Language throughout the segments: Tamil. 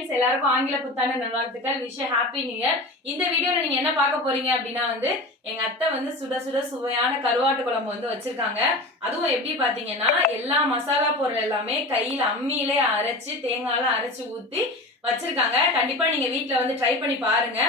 ஃப்ரெண்ட்ஸ், எல்லாருக்கும் ஆங்கில புத்தாண்டு நல்வாழ்த்துக்கள். Wish happy new year. இந்த வீடியோல நீங்க என்ன பார்க்க போறீங்க அப்படின்னா எங்க அத்தை சுட சுட சுவையான கருவாட்டு குழம்பு வச்சிருக்காங்க. அதுவும் எப்படி பாத்தீங்கன்னா எல்லா மசாலா பொருள் எல்லாமே கையில அம்மியிலே அரைச்சு தேங்காயில அரைச்சு ஊத்தி வச்சிருக்காங்க. கண்டிப்பா நீங்க வீட்டுல ட்ரை பண்ணி பாருங்க.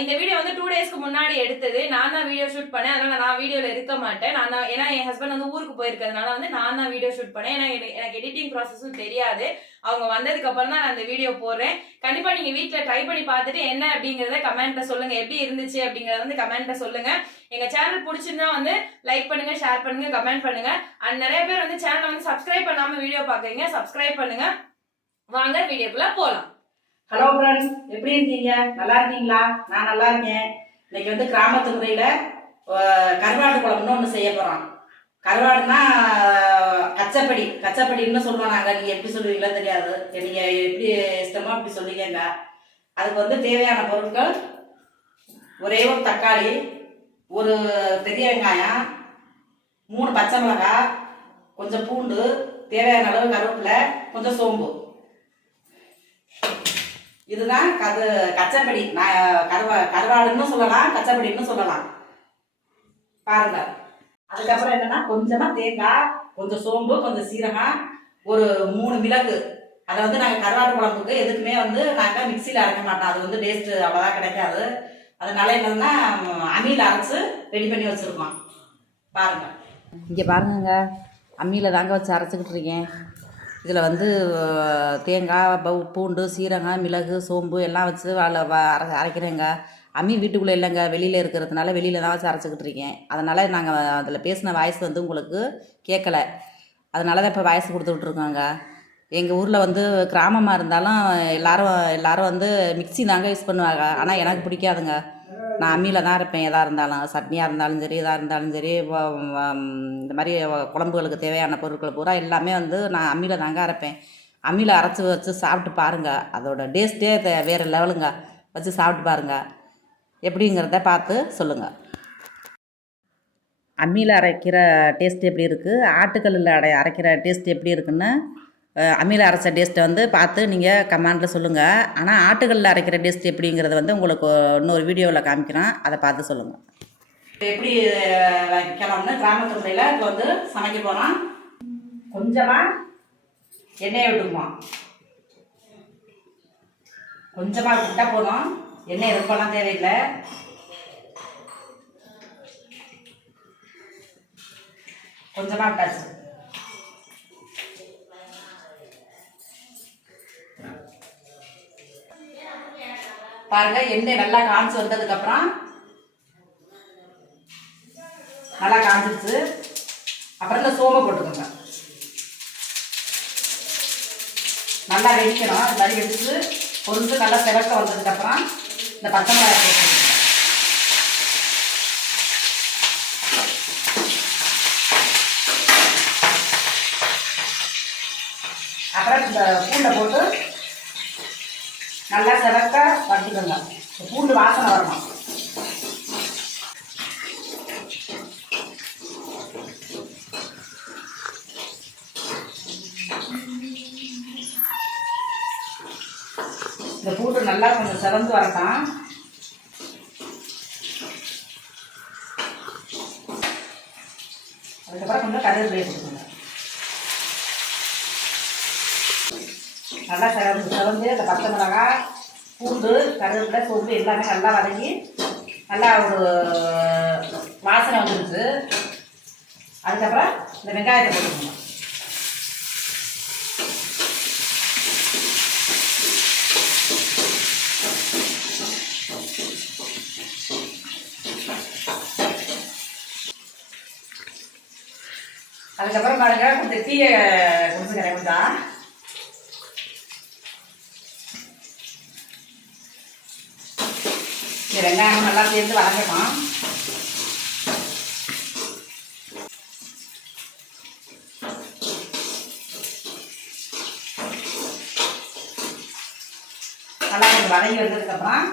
இந்த வீடியோ 2 டேஸ்க்கு முன்னாடி எடுத்தது. நான் தான் வீடியோ ஷூட் பண்ணேன். அதனால நான் வீடியோல இருக்க மாட்டேன். ஏன்னா என் ஹஸ்பண்ட் ஊருக்கு போயிருக்கிறதுனால நான் தான் வீடியோ ஷூட் பண்ணேன். ஏன்னா எனக்கு எடிட்டிங் ப்ராசஸும் தெரியாது. அவங்க வந்ததுக்கு அப்புறம் தான் நான் அந்த வீடியோ போடுறேன். கண்டிப்பா நீங்க வீட்டுல ட்ரை பண்ணி பார்த்துட்டு என்ன அப்படிங்கறத கமெண்ட்ல சொல்லுங்க. எப்படி இருந்துச்சு அப்படிங்கறத கமெண்ட்ல சொல்லுங்க. எங்க சேனல் பிடிச்சிருந்தா லைக் பண்ணுங்க, ஷேர் பண்ணுங்க, கமெண்ட் பண்ணுங்க. அண்ட் நிறைய பேர் சேனலை சப்ஸ்கிரைப் பண்ணாம வீடியோ பாக்குறீங்க. சப்ஸ்கிரைப் பண்ணுங்க. வாங்க வீடியோக்குள்ள போலாம். ஹலோ ஃப்ரெண்ட்ஸ், எப்படி இருக்கீங்க? நல்லா இருக்கீங்களா? நான் நல்லா இருக்கேன். இன்னைக்கு கிராமத்து முறையில் கருவாடு குழம்புன்னு ஒன்று செய்ய போகிறோம். கருவாடுனா கச்சப்படின்னு சொல்லுவோம் நாங்கள். நீங்கள் எப்படி சொல்லுவீங்களோ தெரியாது. நீங்கள் எப்படி இஷ்டமோ அப்படி சொல்லுவீங்க. அதுக்கு தேவையான பொருட்கள் ஒரே ஒரு தக்காளி, ஒரு பெரிய வெங்காயம், 3 பச்சை மிளகாய், கொஞ்சம் பூண்டு, தேவையான அளவு கருவேப்பிலை, கொஞ்சம் சோம்பு. இதுதான் கச்சப்படி. கருவாடுன்னு சொல்லலாம், கச்சப்படின்னு சொல்லலாம். பாருங்க. அதுக்கப்புறம் என்னன்னா கொஞ்சமா தேங்காய், கொஞ்சம் சோம்பு, கொஞ்சம் சீரகம், ஒரு 3 மிளகு. அதை நாங்கள் கருவாட்டு குழம்புக்கு எதுக்குமே நாங்கள் மிக்சியில் அரைக்க மாட்டோம். அது டேஸ்ட் அவ்வளோதான் கிடைக்காது. அதனால என்னன்னா அம்மியில் அரைச்சு ரெடி பண்ணி வச்சுருக்கோம். பாருங்க. இங்கே பாருங்க, அம்மியில் தாங்க வச்சு அரைச்சிக்கிட்டு இருக்கேன். இதில் தேங்காய், பூண்டு, சீரகம், மிளகு, சோம்பு எல்லாம் வச்சு அரைக்கிறேங்க. அம்மி வீட்டுக்குள்ளே இல்லைங்க, வெளியில் இருக்கிறதுனால வெளியில் தான் வச்சு அரைச்சிக்கிட்டு இருக்கேன். அதனால் நாங்கள் அதில் பேசின வாய்ஸ் உங்களுக்கு கேட்கலை. அதனால தான் இப்போ வாய்ஸ் கொடுத்துக்கிட்ருக்கோங்க. எங்கள் ஊரில் கிராமமாக இருந்தாலும் எல்லோரும் மிக்சி தாங்க யூஸ் பண்ணுவாங்க. ஆனால் எனக்கு பிடிக்காதுங்க. நான் அம்மியில் தான் அரைப்பேன். எதாக இருந்தாலும், சட்னியாக இருந்தாலும் சரி, எதாக இருந்தாலும் சரி, இந்த மாதிரி குழம்புகளுக்கு தேவையான பொருட்கள் பூரா எல்லாமே நான் அம்மியில் தாங்க அரைப்பேன். அம்மியில் அரைச்சி வச்சு சாப்பிட்டு பாருங்கள். அதோட டேஸ்ட்டே வேறு லெவலுங்க. வச்சு சாப்பிட்டு பாருங்கள். எப்படிங்கிறத பார்த்து சொல்லுங்கள். அம்மியில் அரைக்கிற டேஸ்ட் எப்படி இருக்குது, ஆட்டுக்கல்லில் அரைக்கிற டேஸ்ட் எப்படி இருக்குன்னு அம்மியில் அரைச்ச டேஸ்ட்டை பார்த்து நீங்கள் கமெண்டில் சொல்லுங்கள். ஆனால் ஆட்டுக்கல்லில் அரைக்கிற டேஸ்ட் எப்படிங்கிறத உங்களுக்கு இன்னொரு வீடியோவில் காமிக்கிறோம். அதை பார்த்து சொல்லுங்கள். எப்படி வைக்கலாம்னு கிராமத்து முறையில் இப்போ சமைக்க போகிறோம். கொஞ்சமாக எண்ணெயை விட்டுக்குவோம். கொஞ்சமாக விட்டால் போதும். எண்ணெய் ரொம்பலாம் தேவையில்லை. கொஞ்சமாக விட்டாச்சு. பாருங்க, எண்ணெய் நல்லா காய்ச்சி வந்ததுக்கப்புறம் நல்லா காய்ச்சிருச்சு. அப்புறம் இந்த சோம்பை போட்டுக்கோங்க. நல்லா வெடிக்கணும். அது மாதிரி வெடிச்சு பொறிஞ்சு நல்லா சிவக்க வந்ததுக்கப்புறம் இந்த பச்சை மிளகாய் போட்டுக்கோங்க. அப்புறம் இந்த பூண்டை போட்டு நல்லா சிவக்க வறுத்துக்கோங்க. பூண்டு வாசனை வரணும். இந்த பூண்டு நல்லா கொஞ்சம் சிவந்து வரட்டும். அதுக்கப்புறம் கொஞ்சம் கருவேப்பிலை போட்டுக்கோங்க. நல்லா சிவந்து இந்த பச்சை மிளகாய், பூண்டு, கருவேப்பிலை, சோம்பு எல்லாமே நல்லா வதங்கி நல்லா ஒரு வாசனை வந்துருச்சு. அதுக்கப்புறம் இந்த வெங்காயத்தை போட்டுக்கணும். அதுக்கப்புறம் பாருங்க, கொஞ்சம் டீயை குடிச்சுக்கிறேன். கொஞ்சம் வெங்காயம் நல்லா சேர்ந்து வதங்கட்டும். நல்லா கொஞ்சம் வதங்கி வந்ததுக்கப்புறம்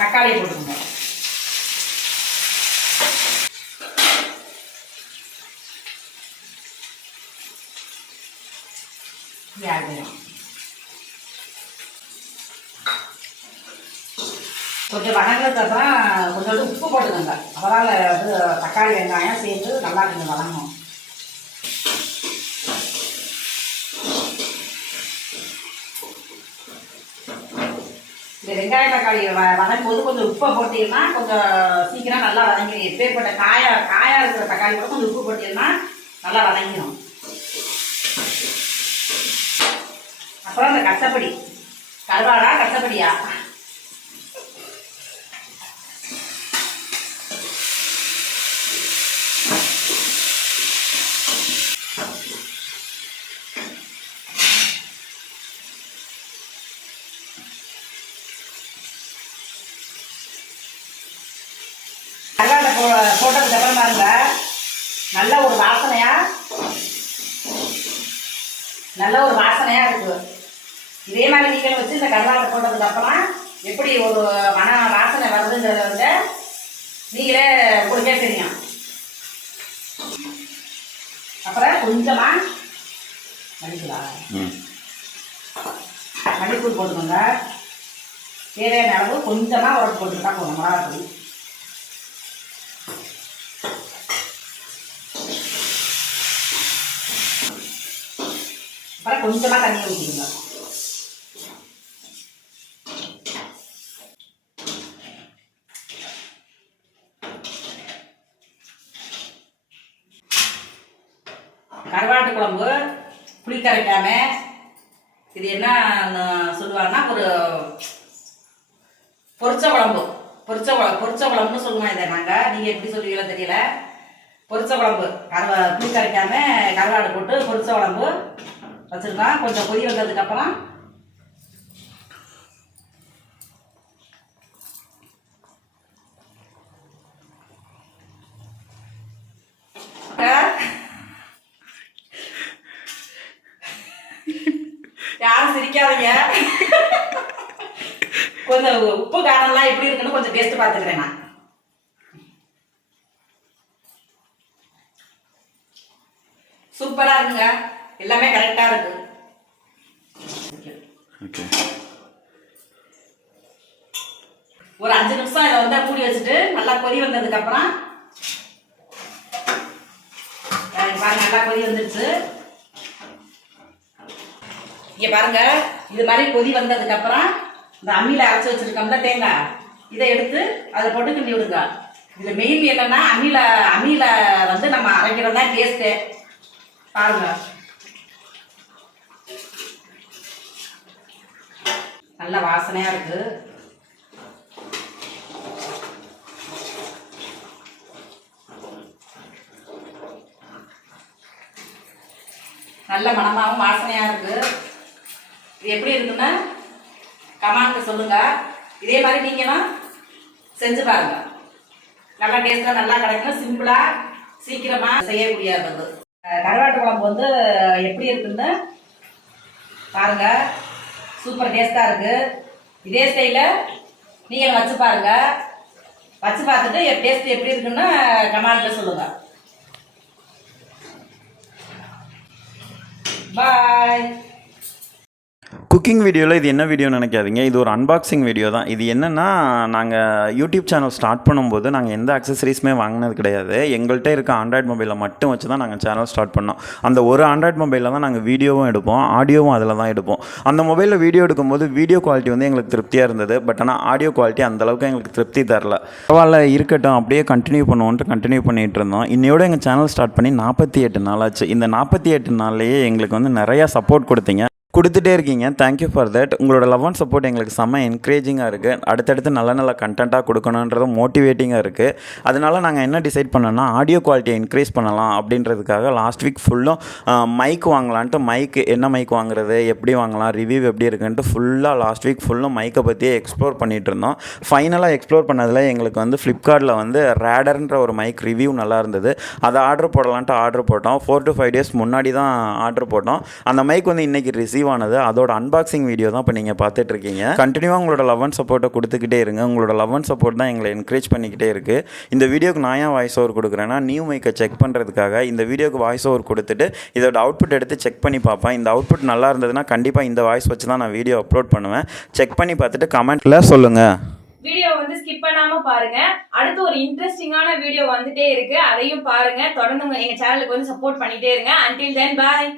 தக்காளியை போட்டுக்கோங்க. ஆட் பண்ணணும். கொஞ்சம் வதங்கினதுக்கு அப்புறம் கொஞ்சோண்டு உப்பு போட்டுக்கோங்க. அப்போதான் வந்து தக்காளி வெங்காயம் சேர்த்து நல்லா கொஞ்சம் வதங்கணும். இந்த வெங்காய தக்காளி வதங்கும் போது கொஞ்சம் உப்பை போட்டீங்கன்னா கொஞ்சம் சீக்கிரம் நல்லா வதங்கிடும். எப்பேற்பட்ட காயா இருக்கிற தக்காளி கூட கொஞ்சம் உப்பு போட்டீங்கன்னா நல்லா வதங்கிடும். அப்புறம் இந்த கச்சப்படி கருவாடா கச்சப்படியா கருவாடை போட்டதுக்கு அப்புறம் பாருங்க நல்ல ஒரு வாசனையா இருக்கு. இதே மாதிரி நீங்கள் வச்சு இந்த கருவாடை போட்டதுக்கு அப்புறம் எப்படி ஒரு வாசனை வருதுங்கிறத வந்து நீங்களே உங்களுக்கே தெரியும். அப்புறம் கொஞ்சமா மல்லித்தூள் போட்டுக்கோங்க. தேவையான அளவு கொஞ்சமா உரப்பு போட்டுக்கிட்டா போதும். மிளகாத்தூள் அப்புறம் கொஞ்சமா தண்ணியை ஊற்றிடுங்க. கருவாட்டு குழம்பு புளி கரைக்காம இது என்ன சொல்லுவாங்கன்னா ஒரு பொரிச்ச குழம்புன்னு சொல்லுவோம். இதை நாங்கள் நீங்கள் எப்படி சொல்லுவீங்களோ தெரியல. பொரிச்ச குழம்பு புளி கரைக்காம கருவாடு போட்டு பொரிச்ச குழம்பு வச்சுருக்கோம். கொஞ்சம் கொதி வந்ததுக்கப்புறம் யாரும் சிரிக்காதீங்க. கொஞ்சம் உப்பு காரம்லாம் எப்படி இருக்குன்னு கொஞ்சம் டேஸ்ட் பார்த்துக்கிறேன். நான் சூப்பரா இருக்குங்க. எல்லாமே கரெக்டா இருக்கு. ஒரு 5 நிமிஷம் இதை வந்து மூடி வச்சுட்டு நல்லா கொதி வந்ததுக்கு அப்புறம் பாருங்க நல்லா கொதி வந்துருச்சு. இங்க பாருங்க இது மாதிரி கொதி வந்ததுக்கு அப்புறம் இந்த அம்மியில அரைச்சு வச்சிருக்கோம்ல தேங்காய், இதை எடுத்து அதை போட்டு கிண்டி விடுங்க. இதுல மெயின் என்னன்னா அம்மியில வந்து நம்ம அரைக்கிறது தான் டேஸ்ட்டு. பாருங்க நல்ல வாசனையா இருக்கு. நல்ல மனமாகவும் வாசனையா இருக்கு. இது எப்படி இருக்குன்னு கமெண்ட்ல சொல்லுங்க. இதே மாதிரி நீங்களும் செஞ்சு பாருங்க. நல்லா டேஸ்டா நல்லா கிடைக்கும். சிம்பிளா சீக்கிரமா செய்யக்கூடியது. கருவாட்டு குழம்பு வந்து எப்படி இருக்குன்னு பாருங்க. சூப்பர் டேஸ்டா இருக்கு. இதே ஸ்டைல நீங்களும் வச்சு பாருங்க. வச்சு பார்த்துட்டு டேஸ்ட் எப்படி இருக்குன்னு கமெண்ட்ல சொல்லுங்க. பாய். குக்கிங் வீடியோவில் இது என்ன வீடியோன்னு நினைக்காதீங்க, இது ஒரு அன்பாக்சிங் வீடியோ தான். இது என்னென்னா, நாங்கள் யூடியூப் சேனல் ஸ்டார்ட் பண்ணும்போது நாங்கள் எந்த அக்சசரிஸுமே வாங்கினது கிடையாது. எங்கள்கிட்ட இருக்க ஆண்ட்ராய்டு மொபைலை மட்டும் வச்சு தான் நாங்கள் சேனல் ஸ்டார்ட் பண்ணோம். அந்த ஒரு ஆண்ட்ராய்டு மொபைலில் தான் நாங்கள் வீடியோவும் எடுப்போம், ஆடியோவும் அதில் தான் எடுப்போம். அந்த மொபைலில் வீடியோ எடுக்கும்போது வீடியோ குவாலிட்டி வந்து எங்களுக்கு திருப்தியாக இருந்தது. பட் ஆனால் ஆடியோ குவாலிட்டி அந்தளவுக்கு எங்களுக்கு திருப்தி தரல. பரவாயில்ல இருக்கட்டும், அப்படியே கண்டினியூ பண்ணுவோன்ட்டு கண்டினியூ பண்ணிகிட்டு இருந்தோம். இன்னையோட எங்கள் சேனல் ஸ்டார்ட் பண்ணி 48 நாள் ஆச்சு. இந்த 48 நாள்லேயே எங்களுக்கு வந்து நிறையா சப்போர்ட் கொடுத்துட்டே இருக்கீங்க. Thank you for that. உங்களோட லவ் அண்ட் சப்போர்ட் எங்களுக்கு செம்ம என்கரேஜிங்காக இருக்குது. அடுத்தடுத்து நல்ல நல்ல கண்டென்ட்டாக கொடுக்கணுன்றது மோட்டிவேட்டிங்காக இருக்குது. அதனால நாங்கள் என்ன டிசைட் பண்ணோன்னா, ஆடியோ குவாலிட்டியை இன்க்ரீஸ் பண்ணலாம் அப்படின்றதுக்காக லாஸ்ட் வீக் ஃபுல்லும் மைக் வாங்கலான்ட்டு, என்ன மைக் வாங்குறது, எப்படி வாங்கலாம், ரிவ்யூ எப்படி இருக்குன்ட்டு ஃபுல்லாக லாஸ்ட் வீக் ஃபுல்லும் மைக்கை பற்றியே எக்ஸ்ப்ளோர் பண்ணிகிட்டு இருந்தோம். ஃபைனலாக எக்ஸ்ப்ளோர் பண்ணதில் எங்களுக்கு வந்து ஃப்ளிப்கார்ட்டில் வந்து ரேடர்ன்ற ஒரு மைக் ரிவ்யூ நல்லா இருந்தது. அதை ஆர்டர் போடலான்ட்டு ஆர்டர் போட்டோம். 4 to 5 days முன்னாடி தான் ஆர்டர் போட்டோம். அந்த மைக் வந்து இன்றைக்கி ரிசீவ் ஆனது. அதோட அன்பாக்சிங் வீடியோ தான் இப்போ நீங்கள் பார்த்துட்டு இருக்கீங்க. கண்டினியூவாக உங்களோட லவ் அண்ட் சப்போர்ட்டை கொடுத்துக்கிட்டே இருங்க. உங்களோட லவ் அண்ட் சப்போர்ட் தான் எங்களை என்கரேஜ் பண்ணிக்கிட்டே இருக்குது. இந்த வீடியோக்கு நான் ஏன் வாய்ஸ் ஓவர் கொடுக்குறேன்னா, நியூ மைக்கை செக் பண்ணுறதுக்காக இந்த வீடியோக்கு வாய்ஸ் ஓவர் கொடுத்துட்டு இதோட அவுட்புட் எடுத்து செக் பண்ணி பார்ப்பேன். இந்த அவுட்புட் நல்லா இருந்ததுன்னா கண்டிப்பாக இந்த வாய்ஸ் வச்சு தான் நான் வீடியோ அப்லோட் பண்ணுவேன். செக் பண்ணி பார்த்துட்டு கமெண்ட்டில் சொல்லுங்கள். வீடியோ வந்து ஸ்கிப் பண்ணாம பாருங்க. அடுத்து ஒரு இன்ட்ரெஸ்டிங்கான வீடியோ வந்துட்டே இருக்கு, அதையும் பாருங்க. தொடர்ந்து எங்க சேனலுக்கு வந்து சப்போர்ட் பண்ணிட்டே இருங்க. until then bye.